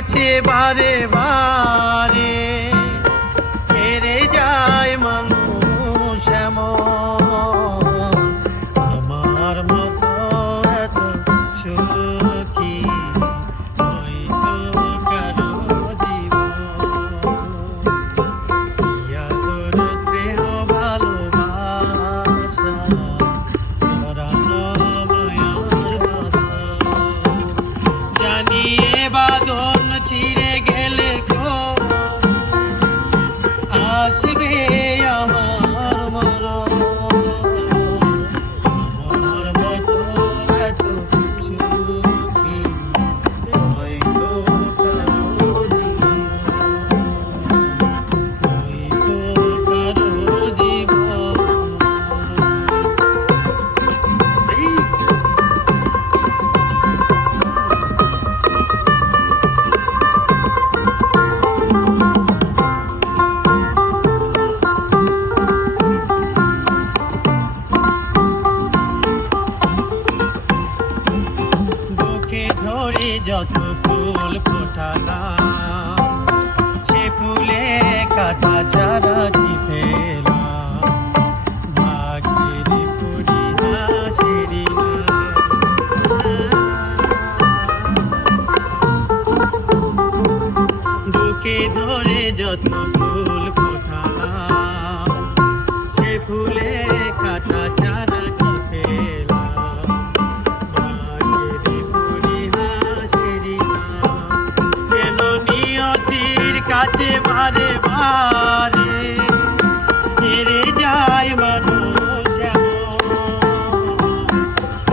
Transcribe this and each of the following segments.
কাছে বারে বারে হেরে যায় মানুষ এমন, আমার মতো এত সুখী হয়তো কারো জীবন। ইয়া তোর স্নেহ ভালোবাসা জড়ানো মায়ার বাঁধন, জানিয়ে বাঁধন ছিঁড়ে গেলে আসবে আমার মরণ, আমার মতো এত সুখী হয়তো কারো জীবন, হয়তো কারো জীবন। ধরে যত ফুল ফোটালাম সে ফুলে কাটা চারা টিপেলাম, ভাগ্যের পরিহাসেরই বুকে ধরে যত ফুল ফোটালাম সে ফুলে কাটা চারা টিপেলাম, কাছে বারে বারে হেরে যায় মানুষ এমন,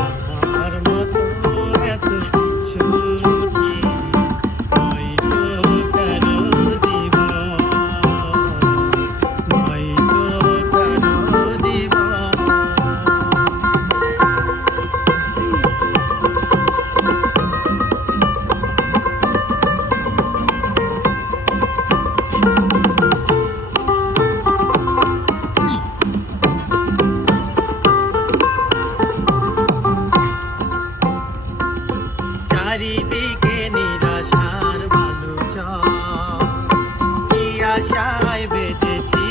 আমার মতো এত সুখী হয়তো কারো জীবন, হয়তো কারো জীবন। চারিদিকে নিরাশার বালুচর, কি আশায় বেঁধেছি